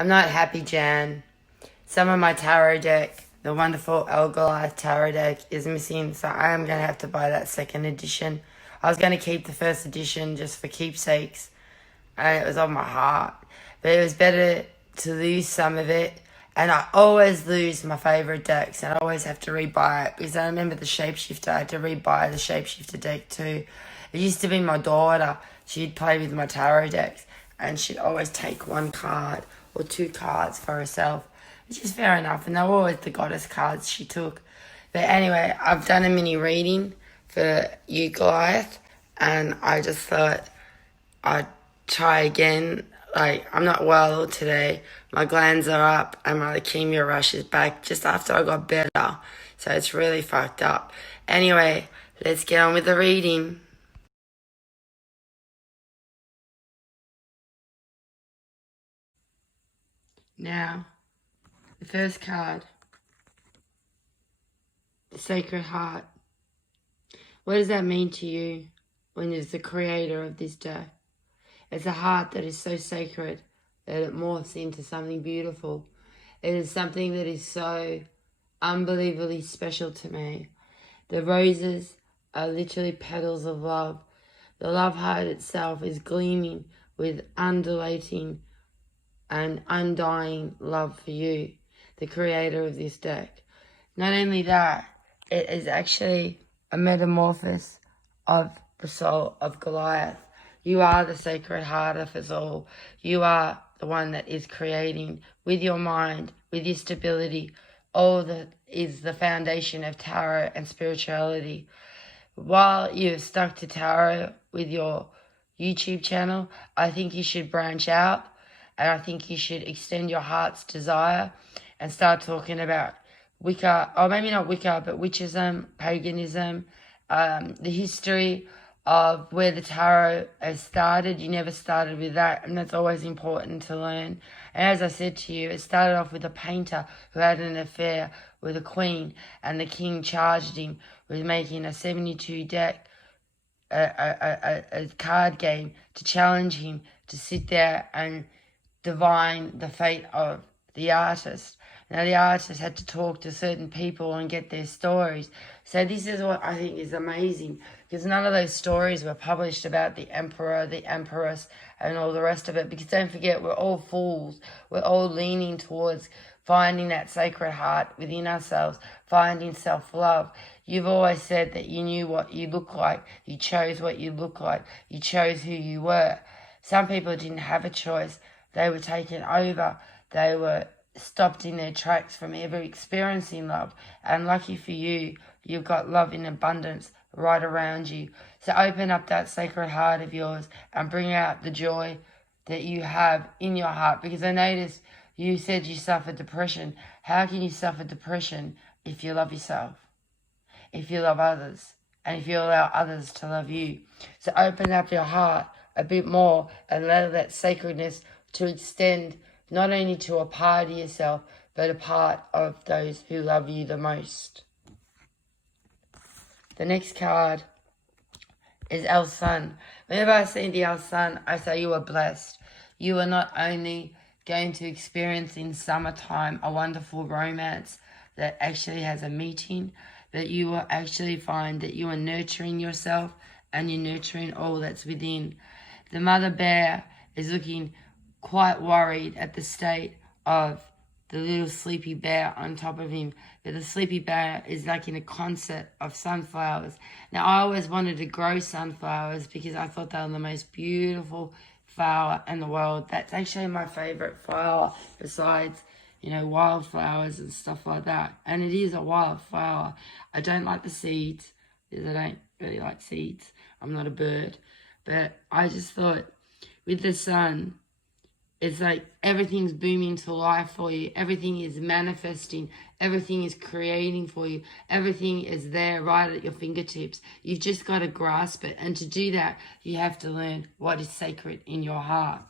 I'm not happy, Jan. Some of my tarot deck, the wonderful Elgoliath tarot deck, is missing, so I am going to have to buy that second edition. I was going to keep the first edition just for keepsakes, and it was on my heart. But it was better to lose some of it, and I always lose my favourite decks, and I always have to rebuy it, because I remember the Shapeshifter, I had to rebuy the Shapeshifter deck too. It used to be my daughter, she'd play with my tarot decks, and she'd always take one card or two cards for herself, which is fair enough, and they were always the goddess cards she took. But anyway, I've done a mini reading for you, Goliath, and I just thought I'd try again. Like, I'm not well today. My glands are up and my leukemia rush is back just after I got better. So it's really fucked up. Anyway, let's get on with the reading. Now, the first card, the Sacred Heart. What does that mean to you when you're the creator of this day? It's a heart that is so sacred that it morphs into something beautiful. It is something that is so unbelievably special to me. The roses are literally petals of love. The love heart itself is gleaming with undulating and undying love for you, the creator of this deck. Not only that, it is actually a metamorphosis of the soul of Goliath. You are the sacred heart of us all. You are the one that is creating with your mind, with your stability, all that is the foundation of tarot and spirituality. While you've stuck to tarot with your YouTube channel, I think you should branch out, and I think you should extend your heart's desire and start talking about Wicca, or maybe not Wicca, but witchism, paganism, the history of where the tarot has started. You never started with that, and that's always important to learn. And as I said to you, it started off with a painter who had an affair with a queen, and the king charged him with making a 72 deck a card game to challenge him to sit there and divine the fate of the artist. Now, the artist had to talk to certain people and get their stories. So this is what I think is amazing, because none of those stories were published about the emperor, the empress, and all the rest of it. Because don't forget, we're all fools. We're all leaning towards finding that sacred heart within ourselves, finding self-love. You've always said that you knew what you look like. You chose what you look like. You chose who you were. Some people didn't have a choice. They were taken over. They were stopped in their tracks from ever experiencing love. And lucky for you, you've got love in abundance right around you. So open up that sacred heart of yours and bring out the joy that you have in your heart. Because I noticed you said you suffered depression. How can you suffer depression if you love yourself, if you love others, and if you allow others to love you? So open up your heart a bit more and allow that sacredness to extend not only to a part of yourself, but a part of those who love you the most. The next card is El Sun. Whenever I see the El Sun, I say you are blessed. You are not only going to experience in summertime a wonderful romance that actually has a meeting, but you will actually find that you are nurturing yourself and you're nurturing all that's within. The mother bear is looking quite worried at the state of the little sleepy bear on top of him. But the sleepy bear is like in a concert of sunflowers. Now, I always wanted to grow sunflowers because I thought they were the most beautiful flower in the world. That's actually my favorite flower besides, wildflowers and stuff like that. And it is a wildflower. I don't like the seeds because I don't really like seeds. I'm not a bird. But I just thought with the sun, it's like everything's booming to life for you. Everything is manifesting. Everything is creating for you. Everything is there right at your fingertips. You've just got to grasp it. And to do that, you have to learn what is sacred in your heart.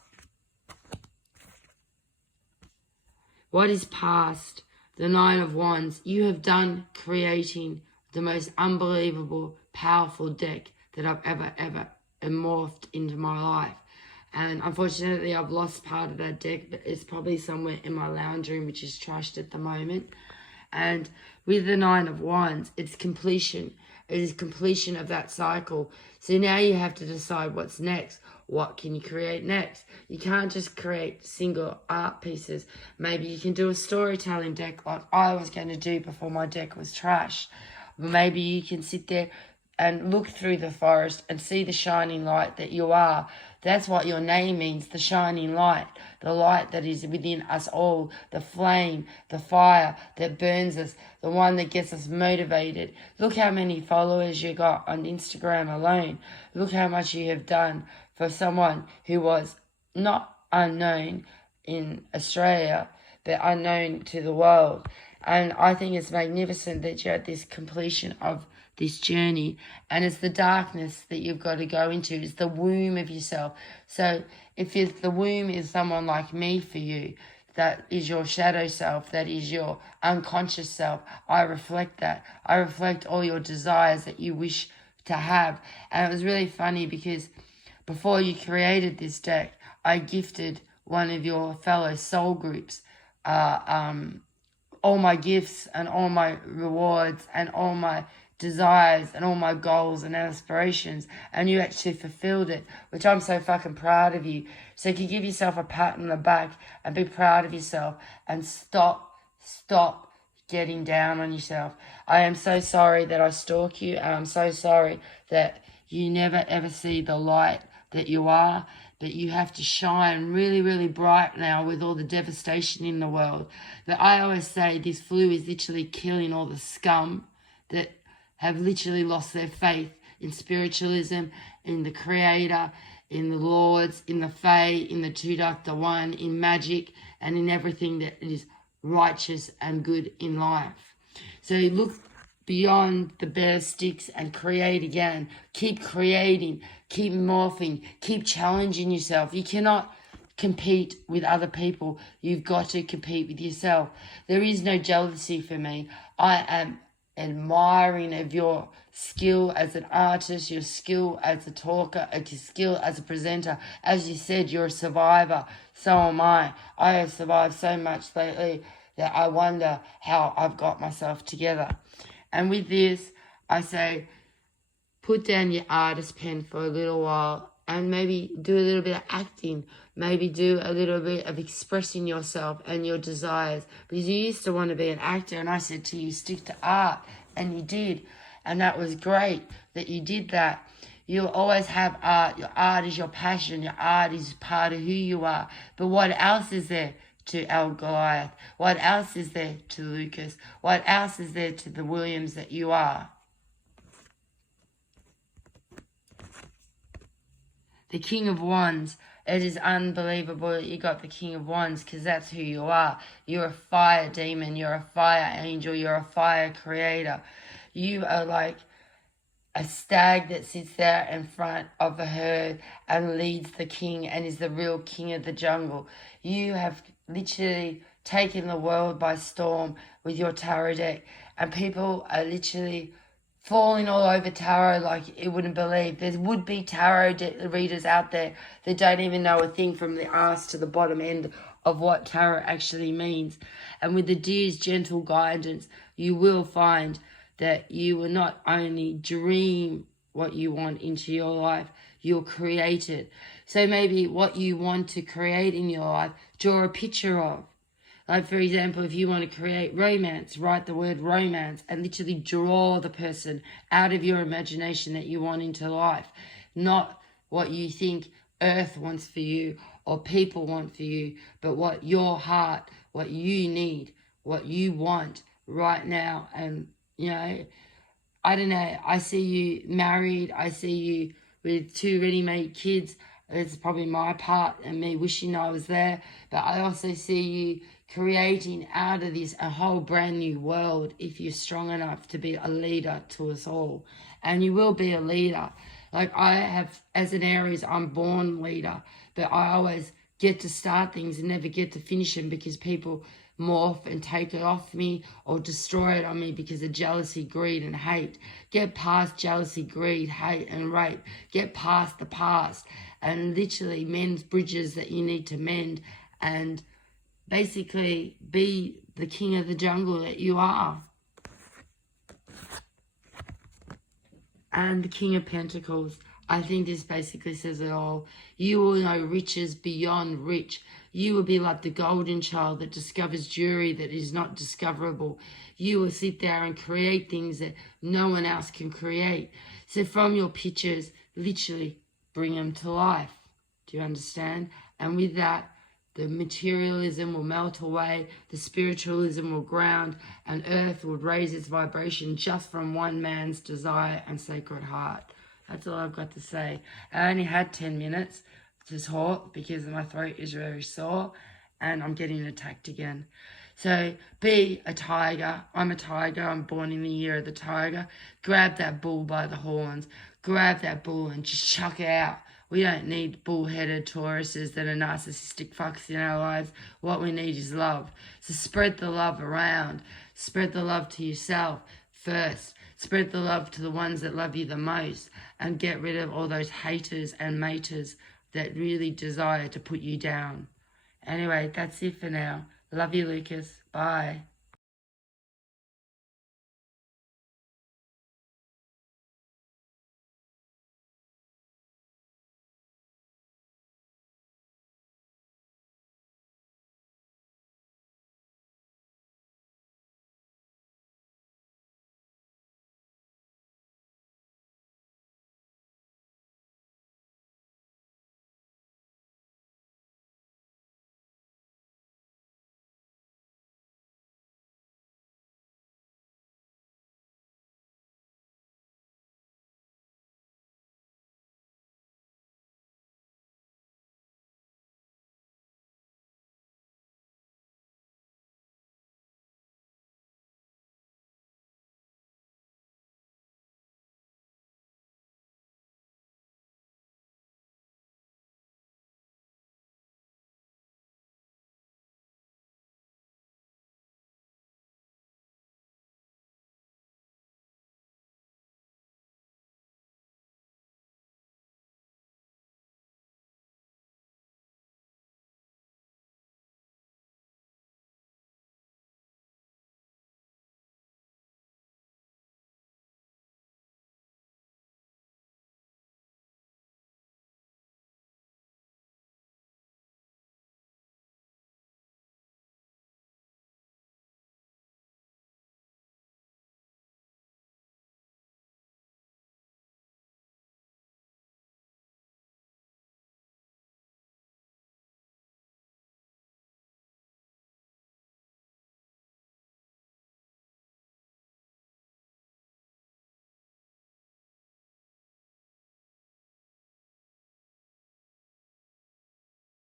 What is past? The Nine of Wands. You have done creating the most unbelievable, powerful deck that I've ever morphed into my life. And unfortunately, I've lost part of that deck, but it's probably somewhere in my lounge room, which is trashed at the moment. And with the Nine of Wands, it's completion. It is completion of that cycle. So now you have to decide what's next. What can you create next? You can't just create single art pieces. Maybe you can do a storytelling deck like I was going to do before my deck was trashed. Maybe you can sit there and look through the forest and see the shining light that you are. That's what your name means, the shining light, the light that is within us all, the flame, the fire that burns us, the one that gets us motivated. Look how many followers you got on Instagram alone. Look how much you have done for someone who was not unknown in Australia, but unknown to the world. And I think it's magnificent that you're at this completion of this journey, and it's the darkness that you've got to go into. It's the womb of yourself. So if the womb is someone like me for you, that is your shadow self, that is your unconscious self, I reflect that. I reflect all your desires that you wish to have. And it was really funny because before you created this deck, I gifted one of your fellow soul groups all my gifts and all my rewards and all my desires and all my goals and aspirations, and you actually fulfilled it, which I'm so fucking proud of you. So you can give yourself a pat on the back and be proud of yourself and stop getting down on yourself. I am so sorry that I stalk you, and I'm so sorry that you never ever see the light that you are, but you have to shine really, really bright now with all the devastation in the world. But I always say this flu is literally killing all the scum that have literally lost their faith in spiritualism, in the Creator, in the Lords, in the Fae, in the Two Doctor One, in magic, and in everything that is righteous and good in life. So look beyond the bare sticks and create again. Keep creating, keep morphing, keep challenging yourself. You cannot compete with other people. You've got to compete with yourself. There is no jealousy for me. I am admiring of your skill as an artist, your skill as a talker, your skill as a presenter. As you said, you're a survivor. So am I. I have survived so much lately that I wonder how I've got myself together. And with this, I say, put down your artist pen for a little while and maybe do a little bit of acting. Maybe do a little bit of expressing yourself and your desires. Because you used to want to be an actor, and I said to you, stick to art. And you did. And that was great that you did that. You'll always have art. Your art is your passion. Your art is part of who you are. But what else is there to Al Goliath? What else is there to Lucas? What else is there to the Williams that you are? The King of Wands. It is unbelievable that you got the King of Wands, because that's who you are. You're a fire demon. You're a fire angel. You're a fire creator. You are like a stag that sits there in front of the herd and leads the king and is the real king of the jungle. You have literally taken the world by storm with your tarot deck, and people are literally falling all over tarot like you wouldn't believe. There would be tarot readers out there that don't even know a thing from the arse to the bottom end of what tarot actually means. And with the deer's gentle guidance, you will find that you will not only dream what you want into your life, you'll create it. So maybe what you want to create in your life, draw a picture of. Like, for example, if you want to create romance, write the word romance and literally draw the person out of your imagination that you want into life. Not what you think Earth wants for you or people want for you, but what your heart, what you need, what you want right now. And, you know, I don't know, I see you married, I see you with 2 ready-made kids. It's probably my part and me wishing I was there. But I also see you creating out of this a whole brand new world if you're strong enough to be a leader to us all. And you will be a leader. Like I have, as an Aries, I'm born leader, but I always get to start things and never get to finish them because people morph and take it off me or destroy it on me because of jealousy, greed, and hate. Get past jealousy, greed, hate, and rape. Get past the past and literally mend bridges that you need to mend, and basically be the king of the jungle that you are. And the King of Pentacles. I think this basically says it all. You will know riches beyond rich. You will be like the golden child that discovers jewelry that is not discoverable. You will sit there and create things that no one else can create. So from your pictures, literally bring them to life. Do you understand? And with that, the materialism will melt away, the spiritualism will ground, and earth would raise its vibration just from one man's desire and sacred heart. That's all I've got to say. I only had 10 minutes to talk because my throat is very sore and I'm getting attacked again. So be a tiger. I'm a tiger. I'm born in the year of the tiger. Grab that bull by the horns. Grab that bull and just chuck it out. We don't need bull-headed Tauruses that are narcissistic fucks in our lives. What we need is love. So spread the love around. Spread the love to yourself first. Spread the love to the ones that love you the most. And get rid of all those haters and maters that really desire to put you down. Anyway, that's it for now. Love you, Lucas. Bye.